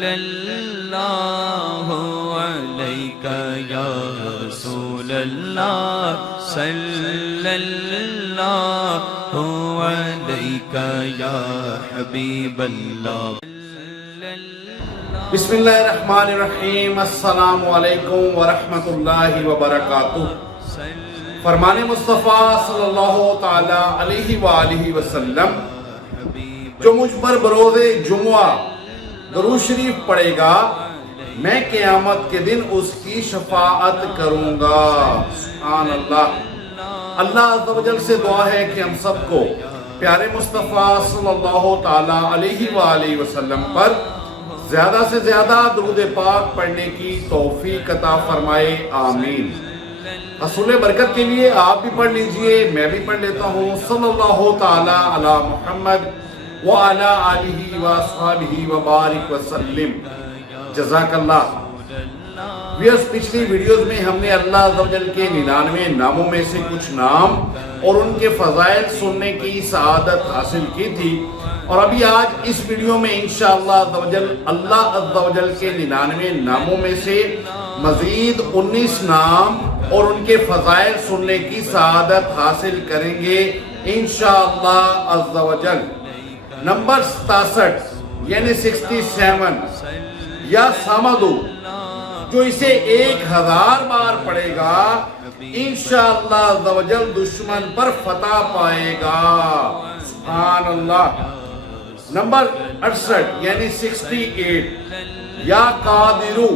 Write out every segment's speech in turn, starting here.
صلی اللہ علیہ یا رسول اللہ صلی اللہ علیہ یا حبیب اللہ۔ بسم اللہ الرحمن الرحیم، السلام علیکم ورحمۃ اللہ وبرکاتہ۔ فرمان مصطفیٰ صلی اللہ تعالی علیہ وآلہ وسلم، جو مجھ پر بروز جمعہ درود شریف پڑھے گا میں قیامت کے دن اس کی شفاعت کروں گا۔ سبحان اللہ۔ اللہ عز و جل سے دعا ہے کہ ہم سب کو پیارے مصطفیٰ صلی اللہ تعالی علیہ وآلہ وسلم پر زیادہ سے زیادہ درود پاک پڑھنے کی توفیق عطا فرمائے، آمین۔ حصول برکت کے لیے آپ بھی پڑھ لیجئے، میں بھی پڑھ لیتا ہوں۔ صلی اللہ تعالی علی محمد وعلی آلہ واصحابہ وبارک وسلم۔ جزاک اللہ۔ پچھلی ویڈیوز میں ہم نے اللہ عز و جل کے 99 ناموں میں سے کچھ نام اور ان کے فضائل سننے کی سعادت حاصل کی تھی، اور ابھی آج اس ویڈیو میں انشاءاللہ عز و جل اللہ عز و جل کے 99 ناموں میں سے مزید 19 نام اور ان کے فضائل سننے کی سعادت حاصل کریں گے انشاءاللہ عز و جل۔ نمبر 67 یعنی 67 یا سامدو، جو اسے 1000 بار پڑھے گا انشاءاللہ عز و جل دشمن پر فتح پائے گا۔ سبحان اللہ۔ نمبر 68 یعنی 68 یا قادرو،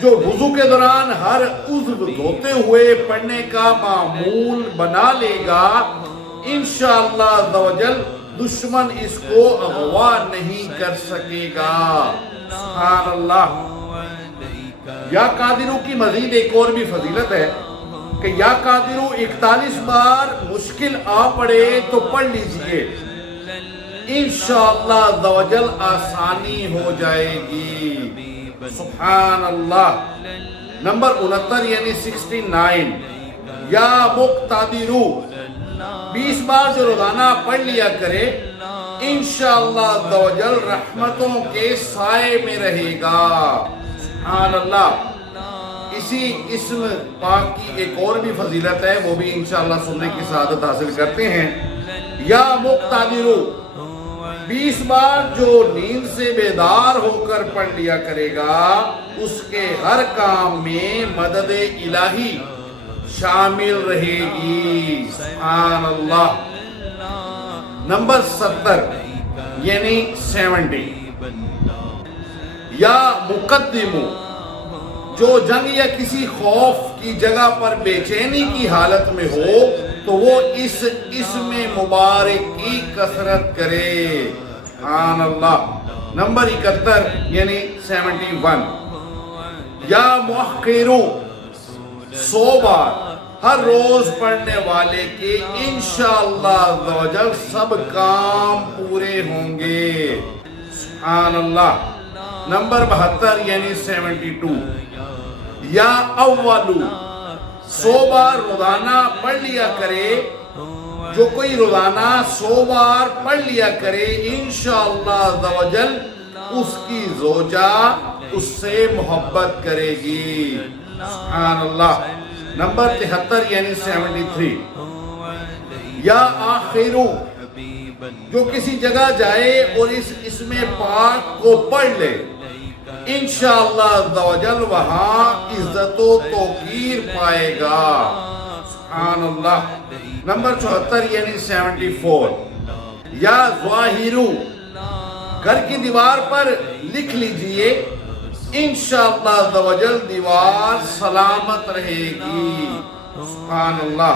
جو وضو کے دوران ہر عضو دھوتے ہوئے پڑھنے کا معمول بنا لے گا انشاءاللہ عز و جل دشمن اس کو اغوا نہیں کر سکے گا۔ سبحان اللہ۔ یا قادرو کی مزید ایک اور بھی فضیلت ہے کہ یا قادرو 41 بار مشکل آ پڑے تو پڑھ لیجئے، انشاءاللہ عز و جل آسانی ہو جائے گی۔ سبحان اللہ۔ نمبر 69 یعنی 69 یا مقتدرو، 20 بار جو روزانہ پڑھ لیا کرے انشاءاللہ عز و جل رحمتوں کے سائے میں رہے گا۔ سبحان اللہ۔ اسی اسم پاک کی ایک اور بھی فضیلت ہے، وہ بھی انشاءاللہ سننے کی سعادت حاصل کرتے ہیں۔ یا مقتدرو، 20 بار جو نیند سے بیدار ہو کر پڑھ لیا کرے گا اس کے ہر کام میں مدد الہی شامل رہے گی۔ سبحان اللہ۔ نمبر 70 یعنی 70 یا مقدمو، جو جنگ یا کسی خوف کی جگہ پر بے چینی کی حالت میں ہو تو وہ اس اسم مبارک کی کثرت کرے۔ سبحان اللہ۔ نمبر 71 یعنی 71 یا مؤخرو، 100 بار ہر روز پڑھنے والے کے انشاءاللہ عز و جل سب کام پورے ہوں گے۔ سبحان اللہ۔ نمبر 72 یعنی 72 یا اولو، 100 بار روزانہ پڑھ لیا کرے، جو کوئی روزانہ 100 بار پڑھ لیا کرے انشاءاللہ عز و جل اس کی زوجہ اس سے محبت کرے گی۔ سبحان اللہ۔ نمبر 73 یعنی 73 یا آخرو، جو کسی جگہ جائے اور اس اسم پاک کو پڑھ لے انشاءاللہ عز و جل وہاں عزت و توقیر پائے گا۔ سبحان اللہ۔ نمبر 74 یعنی 74 یا ظاہرو، گھر کی دیوار پر لکھ لیجئے انشاءاللہ عز و جل دیوار سلامت رہے گی۔ سبحان اللہ۔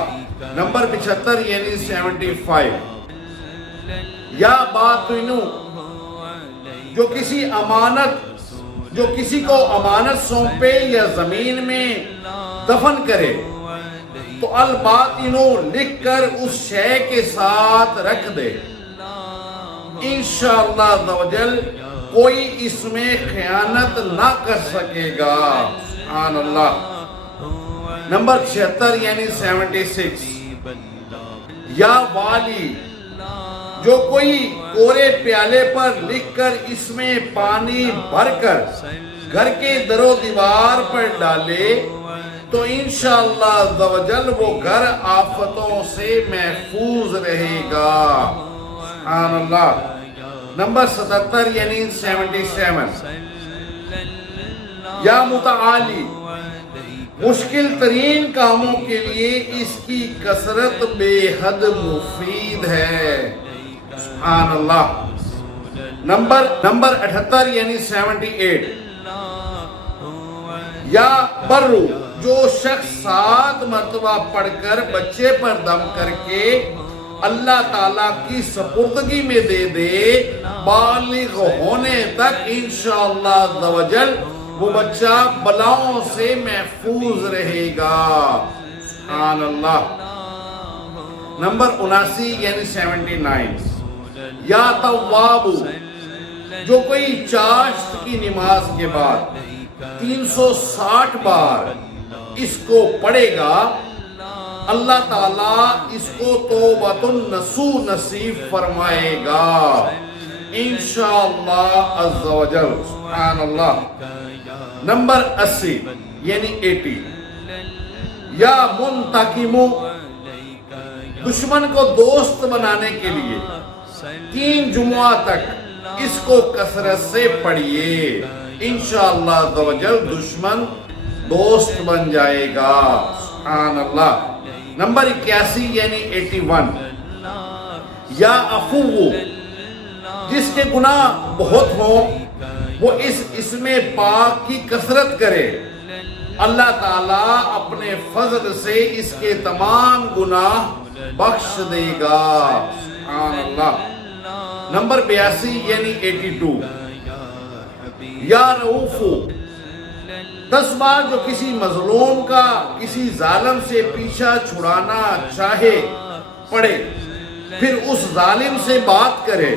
نمبر 75 یعنی 75 یا باطنو، جو کسی کو امانت سونپے یا زمین میں دفن کرے تو الباطنو لکھ کر اس شے کے ساتھ رکھ دے انشاءاللہ عز و جل کوئی اس میں خیانت نہ کر سکے گا۔ سبحان اللہ۔ نمبر 76 یعنی 76 یا والی، جو کوئی کورے پیالے پر لکھ کر اس میں پانی بھر کر گھر کے در و دیوار پر ڈالے تو انشاءاللہ عز و جل وہ گھر آفتوں سے محفوظ رہے گا. سبحان اللہ. نمبر 77 یعنی 77. یا متعالی، مشکل ترین کاموں کے لیے اس کی کثرت بے حد مفید ہے. سبحان اللہ. نمبر 78 یعنی 78. یا برو، جو شخص 7 مرتبہ پڑھ کر بچے پر دم کر کے اللہ تعالیٰ کی سپردگی میں دے دے، بالغ ہونے تک انشاءاللہ عز و جل وہ بچہ بلاؤں سے محفوظ رہے گا. سبحان اللہ. نمبر 79 یعنی 79. یا تواب، جو کوئی چاشت کی نماز کے بعد 360 بار اس کو پڑھے گا، اللہ تعالیٰ اس کو توبۃ النصوح نصیب فرمائے گا انشاءاللہ عز و جل. سبحان اللہ. نمبر 80 یعنی 80. یا منتقم، دشمن کو دوست بنانے کے لیے 3 جمعہ تک اس کو کثرت سے پڑھیے، انشاءاللہ عز و جل دشمن دوست بن جائے گا. سبحان اللہ. نمبر 81 یعنی 81. یا عفو، جس کے گناہ بہت ہوں وہ اس میں پاک کی کثرت کرے، اللہ تعالیٰ اپنے فضل سے اس کے تمام گناہ بخش دے گا. سبحان اللہ. نمبر 82 یعنی 82. یا رؤوف، 10 بار جو کسی مظلوم کا کسی ظالم سے پیچھا چھڑانا چاہے پڑھے، پھر اس ظالم سے بات کرے،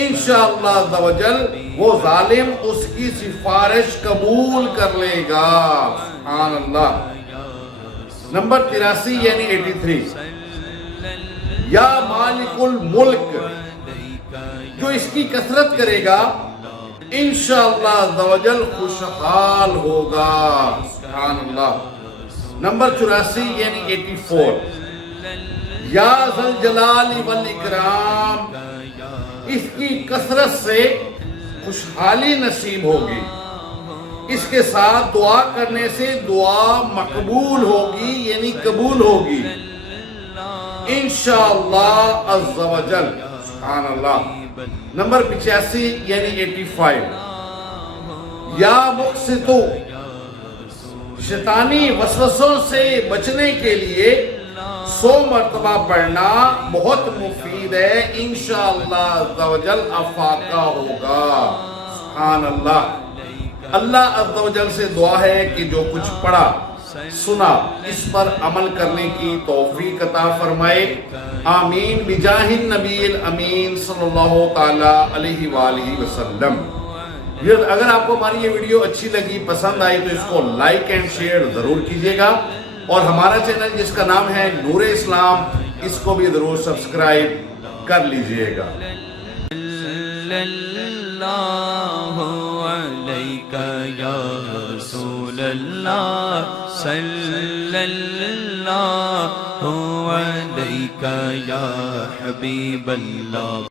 انشاءاللہ عز و جل وہ ظالم اس کی سفارش قبول کر لے گا. سبحان اللہ. نمبر 83 یعنی 83. یا مالک الملک، جو اس کی کثرت کرے گا انشاءاللہ عز و جل خوشحال ہوگا. سبحان اللہ. نمبر 84 یعنی 84. یا ذوالجلال والاکرام، اس کی کثرت سے خوشحالی نصیب ہوگی، اس کے ساتھ دعا کرنے سے دعا مقبول ہوگی یعنی قبول ہوگی انشاءاللہ عز و جل. سبحان اللہ. نمبر 85 یعنی 85. یا مقسطو، شیطانی وسوسوں سے بچنے کے لیے 100 مرتبہ پڑھنا بہت مفید ہے، انشاءاللہ عز و جل افاقہ ہوگا. سبحان اللہ. اللہ عز و جل سے دعا ہے کہ جو کچھ پڑھا سنا اس پر عمل کرنے کی توفیق عطا فرمائے. آمین بجاہ النبی الامین صلی اللہ تعالی علیہ وآلہ وسلم. اگر آپ کو ہماری یہ ویڈیو اچھی لگی، پسند آئی تو اس کو لائک اینڈ شیئر ضرور کیجیے گا، اور ہمارا چینل جس کا نام ہے نور اسلام، اس کو بھی ضرور سبسکرائب کر لیجئے گا. یا رسول اللہ صلی اللہ علیہ یا حبیب اللہ.